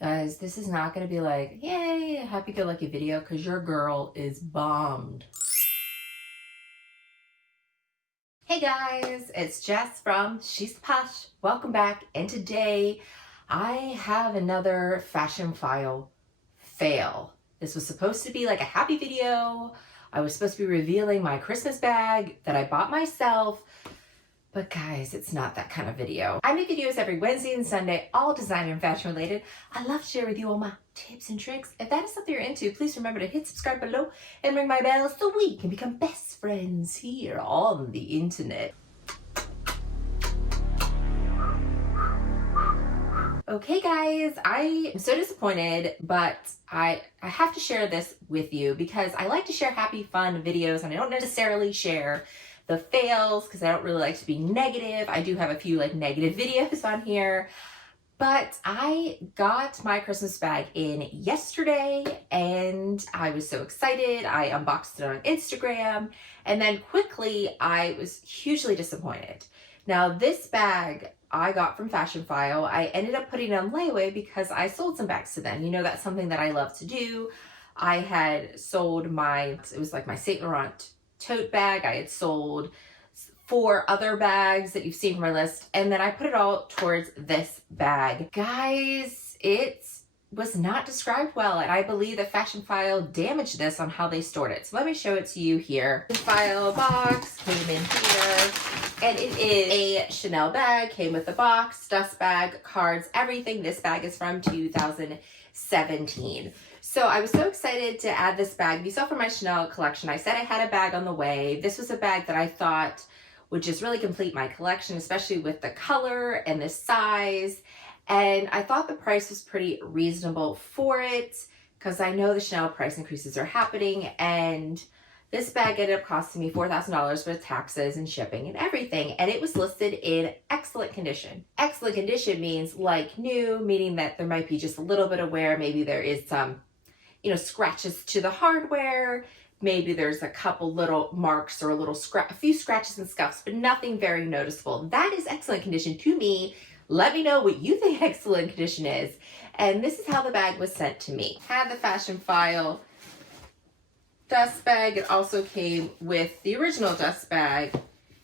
Guys, this is not going to be like, yay, happy-go-lucky video, because your girl is bombed. Hey guys, it's Jess from She's Posh. Welcome back, and today I have another Fashionphile fail. This was supposed to be like a happy video. I was supposed to be revealing my Christmas bag that I bought myself. But guys, it's not that kind of video. I make videos every Wednesday and Sunday, all design and fashion related. I love to share with you all my tips and tricks. If that is something you're into, please remember to hit subscribe below and ring my bell so we can become best friends here on the internet. Okay guys, I am so disappointed, but I have to share this with you because I like to share happy, fun videos, and I don't necessarily share the fails because I don't really like to be negative. I do have a few like negative videos on here, but I got my Christmas bag in yesterday and I was so excited. I unboxed it on Instagram, and then quickly I was hugely disappointed. Now this bag I got from Fashionphile. I ended up putting it on layaway because I sold some bags to them. You know, that's something that I love to do. I had sold it was like my Saint Laurent tote bag. I had sold 4 other bags that you've seen from my list, and then I put it all towards this bag. Guys, it was not described well, and I believe that Fashionphile damaged this on how they stored it. So let me show it to you here. The file box came in here, and it is a Chanel bag. Came with the box, dust bag, cards, everything. This bag is from 2017. So I was so excited to add this bag. You saw from my Chanel collection, I said I had a bag on the way. This was a bag that I thought would just really complete my collection, especially with the color and the size. And I thought the price was pretty reasonable for it because I know the Chanel price increases are happening, and this bag ended up costing me $4,000 with taxes and shipping and everything, and it was listed in excellent condition. Excellent condition means like new, meaning that there might be just a little bit of wear. Maybe there is some, you know, scratches to the hardware. Maybe there's a couple little marks or a few scratches and scuffs, but nothing very noticeable. That is excellent condition to me. Let me know what you think excellent condition is. And this is how the bag was sent to me. Had the Fashionphile dust bag. It also came with the original dust bag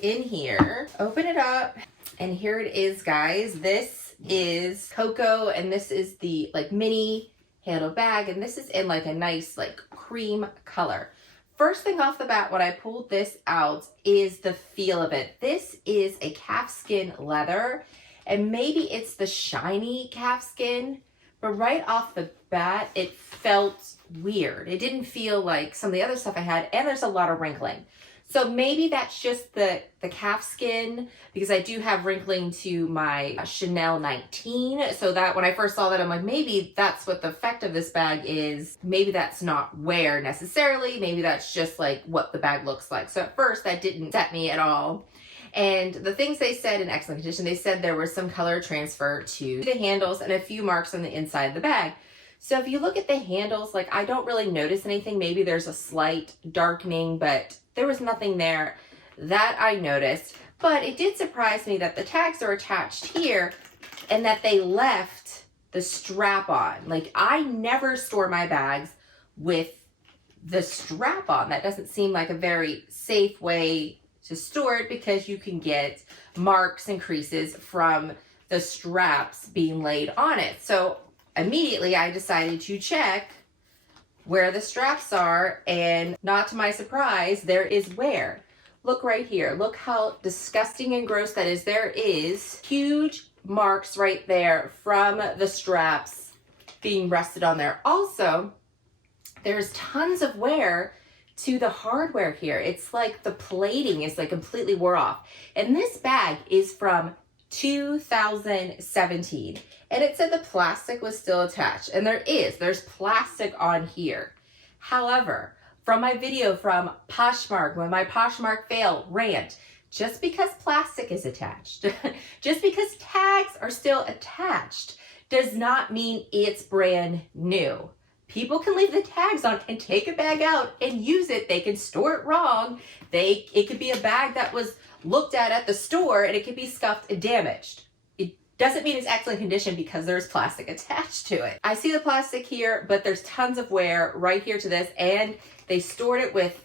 in here. Open it up, and here it is, guys. This is Cocoa, and this is the like mini handle bag, and this is in like a nice like cream color. First thing off the bat, when I pulled this out, is the feel of it. This is a calfskin leather, and maybe it's the shiny calfskin, but right off the bat, it felt weird. It didn't feel like some of the other stuff I had, and there's a lot of wrinkling. So maybe that's just the calfskin, because I do have wrinkling to my Chanel 19. So that when I first saw that, I'm like, maybe that's what the effect of this bag is. Maybe that's not wear necessarily. Maybe that's just like what the bag looks like. So at first that didn't set me at all. And the things they said in excellent condition, they said there was some color transfer to the handles and a few marks on the inside of the bag. So if you look at the handles, like I don't really notice anything. Maybe there's a slight darkening, but there was nothing there that I noticed. But it did surprise me that the tags are attached here and that they left the strap on. Like I never store my bags with the strap on. That doesn't seem like a very safe way to store it because you can get marks and creases from the straps being laid on it. So immediately I decided to check where the straps are, and not to my surprise, there is wear. Look right here. Look how disgusting and gross that is. There is huge marks right there from the straps being rested on there. Also, there's tons of wear to the hardware here. It's like the plating is like completely wore off. And this bag is from 2017, and it said the plastic was still attached, and there's plastic on here. However, from my video from Poshmark, when my Poshmark fail rant, just because plastic is attached, just because tags are still attached, does not mean it's brand new. People can leave the tags on and take a bag out and use it. They can store it wrong. It could be a bag that was looked at the store, and it could be scuffed and damaged. Doesn't mean it's excellent condition because there's plastic attached to it. I see the plastic here, but there's tons of wear right here to this, and they stored it with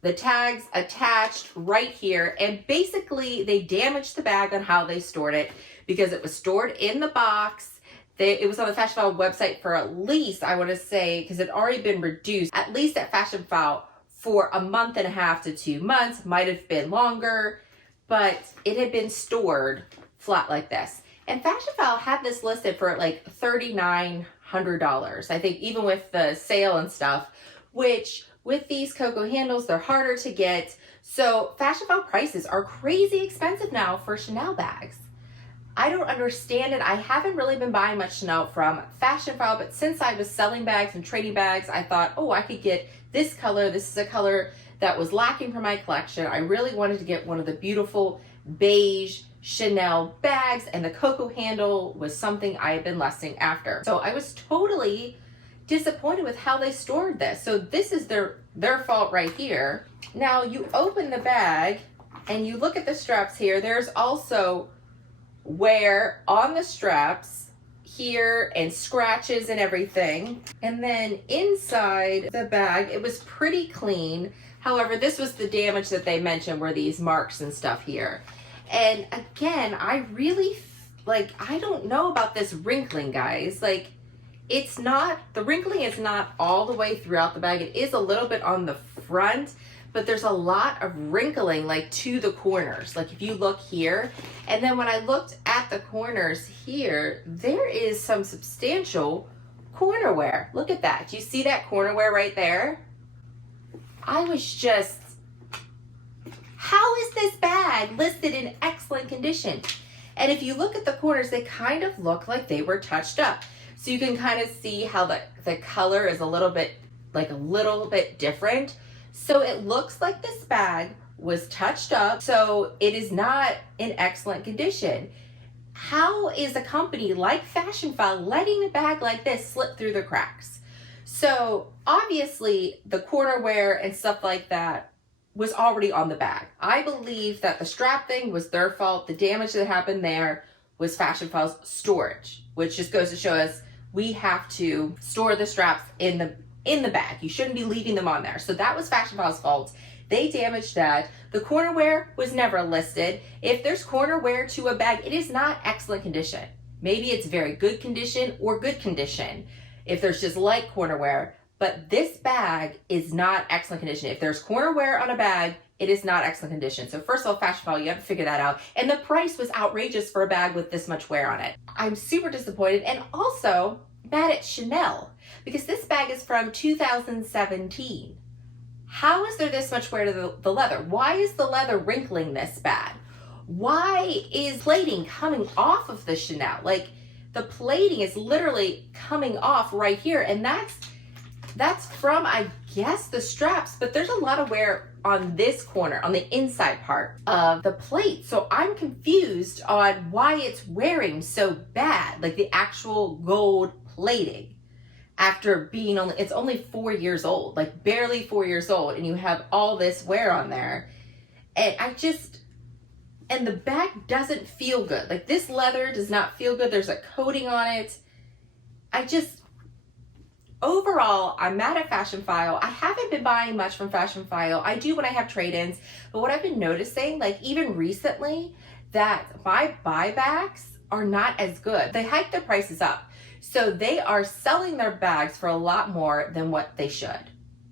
the tags attached right here, and basically they damaged the bag on how they stored it because it was stored in the box. It was on the Fashionphile website for at least, I want to say, because it had already been reduced, at least at Fashionphile for a month and a half to 2 months, might have been longer, but it had been stored flat like this. And Fashionphile had this listed for like $3,900, I think, even with the sale and stuff, which with these cocoa handles, they're harder to get. So Fashionphile prices are crazy expensive now for Chanel bags. I don't understand it. I haven't really been buying much Chanel from Fashionphile, but since I was selling bags and trading bags, I thought, oh, I could get this color. This is a color that was lacking from my collection. I really wanted to get one of the beautiful beige Chanel bags, and the cocoa handle was something I had been lusting after. So I was totally disappointed with how they stored this. So this is their fault right here. Now you open the bag and you look at the straps here. There's also wear on the straps here and scratches and everything. And then inside the bag, it was pretty clean. However, this was the damage that they mentioned, were these marks and stuff here. And again, I really, I don't know about this wrinkling, guys. Like, it's not, the wrinkling is not all the way throughout the bag. It is a little bit on the front, but there's a lot of wrinkling like to the corners. Like if you look here, and then when I looked at the corners here, there is some substantial corner wear. Look at that. Do you see that corner wear right there? I was just, how is this bag listed in excellent condition? And if you look at the corners, they kind of look like they were touched up. So you can kind of see how the color is a little bit different. So it looks like this bag was touched up, so it is not in excellent condition. How is a company like Fashionphile letting a bag like this slip through the cracks? So obviously the corner wear and stuff like that was already on the bag. I believe that the strap thing was their fault. The damage that happened there was Fashionphile's storage, which just goes to show us we have to store the straps in the bag. You shouldn't be leaving them on there. So that was Fashionphile's fault. They damaged that. The corner wear was never listed. If there's corner wear to a bag, it is not excellent condition. Maybe it's very good condition or good condition if there's just light corner wear, but this bag is not excellent condition. If there's corner wear on a bag, it is not excellent condition. So first of all, Fashionphile, you have to figure that out. And the price was outrageous for a bag with this much wear on it. I'm super disappointed, and also mad at Chanel because this bag is from 2017. How is there this much wear to the leather? Why is the leather wrinkling this bad? Why is plating coming off of the Chanel? Like, the plating is literally coming off right here, and that's from, I guess, the straps, but there's a lot of wear on this corner, on the inside part of the plate. So I'm confused on why it's wearing so bad, like the actual gold plating. After being it's only 4 years old, like barely 4 years old, and you have all this wear on there. And and the bag doesn't feel good. Like, this leather does not feel good. There's a coating on it. Overall, I'm mad at Fashionphile. I haven't been buying much from Fashionphile. I do when I have trade-ins, but what I've been noticing, like even recently, that my buybacks are not as good. They hiked their prices up. So they are selling their bags for a lot more than what they should,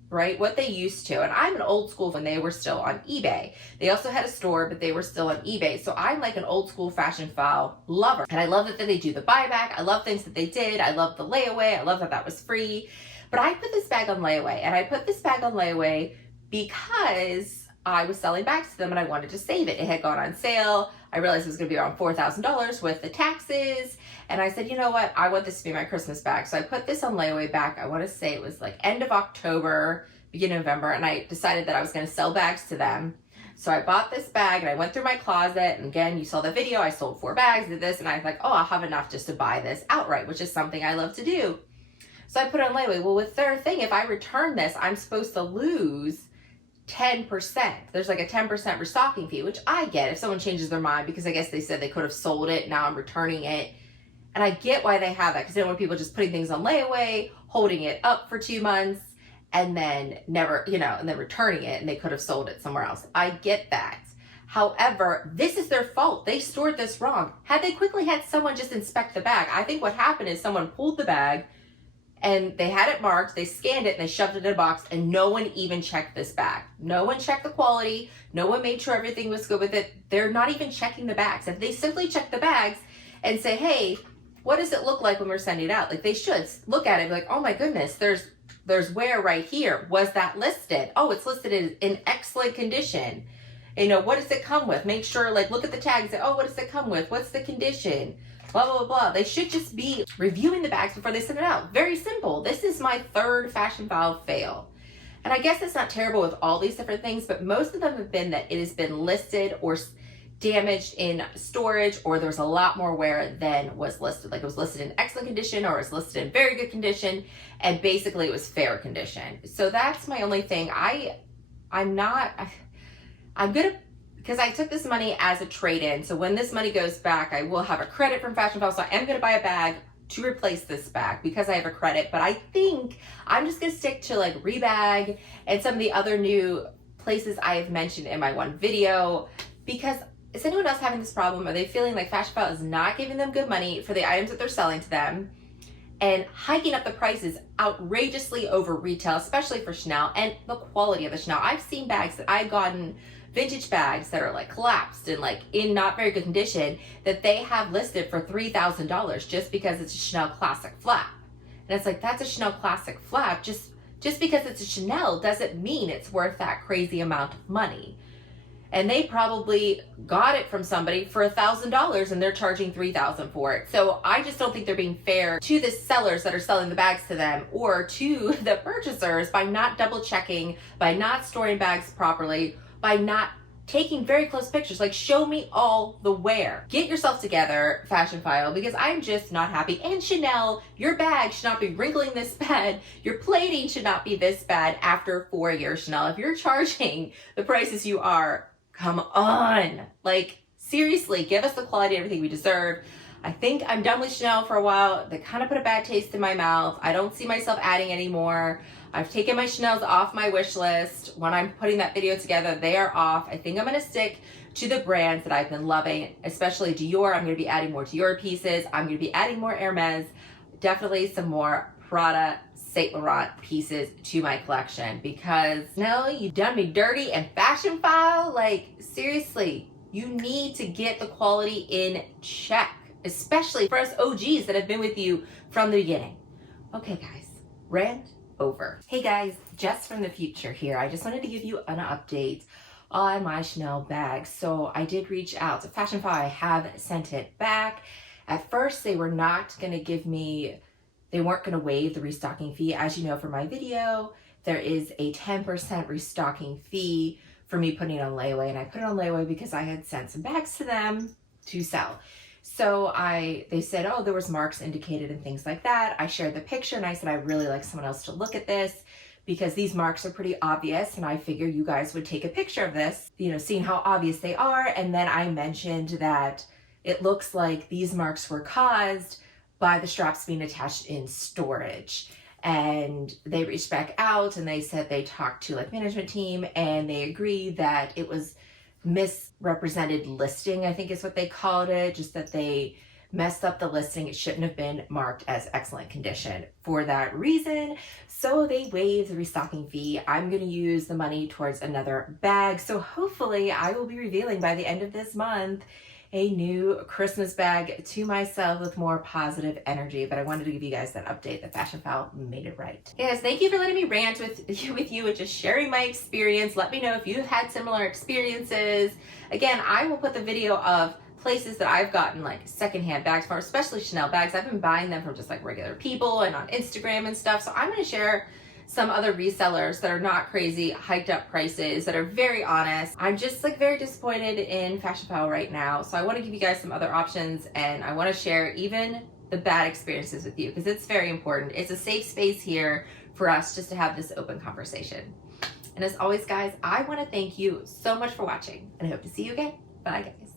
right? What they used to. And I'm an old school when they were still on eBay. They also had a store, but they were still on eBay. So I'm like an old school Fashionphile lover. And I love that they do the buyback. I love things that they did. I love the layaway. I love that that was free. But I put this bag on layaway. And I put this bag on layaway because I was selling bags to them and I wanted to save it. It had gone on sale. I realized it was going to be around $4,000 with the taxes. And I said, you know what? I want this to be my Christmas bag. So I put this on layaway back. I want to say it was like end of October, beginning of November. And I decided that I was going to sell bags to them. So I bought this bag and I went through my closet. And again, you saw the video. I sold 4 bags, did this. And I was like, oh, I'll have enough just to buy this outright, which is something I love to do. So I put it on layaway. Well, with their thing, if I return this, I'm supposed to lose 10%. There's like a 10% restocking fee, which I get if someone changes their mind, because I guess they said they could have sold it, now I'm returning it. And I get why they have that, because they don't want people just putting things on layaway, holding it up for 2 months, and then never, and then returning it, and they could have sold it somewhere else. I get that. However, this is their fault. They stored this wrong. Had they quickly had someone just inspect the bag, I think what happened is someone pulled the bag and they had it marked, they scanned it, and they shoved it in a box, and no one even checked this bag. No one checked the quality. No one made sure everything was good with it. They're not even checking the bags. If they simply check the bags and say, hey, what does it look like when we're sending it out? Like, they should look at it and be like, oh my goodness, there's wear right here. Was that listed? Oh, it's listed in excellent condition. What does it come with? Make sure, look at the tag and say, oh, what does it come with? What's the condition? Blah, blah, blah. They should just be reviewing the bags before they send it out. Very simple. This is my third Fashionphile fail. And I guess it's not terrible with all these different things, but most of them have been that it has been listed or damaged in storage, or there's a lot more wear than was listed. Like, it was listed in excellent condition, or it was listed in very good condition, and basically it was fair condition. So that's my only thing. I'm gonna, because I took this money as a trade-in, so when this money goes back, I will have a credit from Fashionphile, so I am gonna buy a bag to replace this bag because I have a credit. But I think I'm just gonna stick to like Rebag and some of the other new places I have mentioned in my one video, because is anyone else having this problem? Are they feeling like Fashionphile is not giving them good money for the items that they're selling to them and hiking up the prices outrageously over retail, especially for Chanel, and the quality of the Chanel? I've seen bags that I've gotten, vintage bags that are like collapsed and like in not very good condition, that they have listed for $3,000 just because it's a Chanel classic flap. And it's like, that's a Chanel classic flap. Just because it's a Chanel doesn't mean it's worth that crazy amount of money. And they probably got it from somebody for $1,000 and they're charging $3,000 for it. So I just don't think they're being fair to the sellers that are selling the bags to them, or to the purchasers, by not double checking, by not storing bags properly, by not taking very close pictures. Like, show me all the wear. Get yourself together, Fashionphile, because I'm just not happy. And Chanel, your bag should not be wrinkling this bad. Your plating should not be this bad after 4 years, Chanel. If you're charging the prices you are, come on. Like, seriously, give us the quality and everything we deserve. I think I'm done with Chanel for a while. They kind of put a bad taste in my mouth. I don't see myself adding anymore. I've taken my Chanels off my wish list. When I'm putting that video together, they are off. I think I'm going to stick to the brands that I've been loving, especially Dior. I'm going to be adding more Dior pieces. I'm going to be adding more Hermes. Definitely some more Prada, Saint Laurent pieces to my collection, because no, you done me dirty. And Fashionphile, like, seriously, you need to get the quality in check, especially for us OGs that have been with you from the beginning. Okay, guys, rant over. Hey guys, Jess from the future here. I just wanted to give you an update on my Chanel bag. So I did reach out to Fashionphile. I have sent it back. At first, they were not going to give me, they weren't going to waive the restocking fee. As you know from my video, there is a 10% restocking fee for me putting it on layaway. And I put it on layaway because I had sent some bags to them to sell. So they said, oh, there was marks indicated and things like that. I shared the picture and I said, I really like someone else to look at this because these marks are pretty obvious. And I figure you guys would take a picture of this, seeing how obvious they are. And then I mentioned that it looks like these marks were caused by the straps being attached in storage. And they reached back out and they said they talked to management team and they agreed that it was misrepresented listing, I think is what they called it, just that they messed up the listing. It shouldn't have been marked as excellent condition for that reason. So they waived the restocking fee. I'm going to use the money towards another bag. So hopefully I will be revealing by the end of this month a new Christmas bag to myself with more positive energy. But I wanted to give you guys that update that Fashionphile made it right. Yes, thank you for letting me rant with you and just sharing my experience. Let me know if you've had similar experiences. Again, I will put the video of places that I've gotten secondhand bags from, especially Chanel bags. I've been buying them from just regular people and on Instagram and stuff. So I'm going to share some other resellers that are not crazy, hiked up prices, that are very honest. I'm just very disappointed in Fashionphile right now. So I want to give you guys some other options, and I want to share even the bad experiences with you because it's very important. It's a safe space here for us just to have this open conversation. And as always, guys, I want to thank you so much for watching, and I hope to see you again. Bye, guys.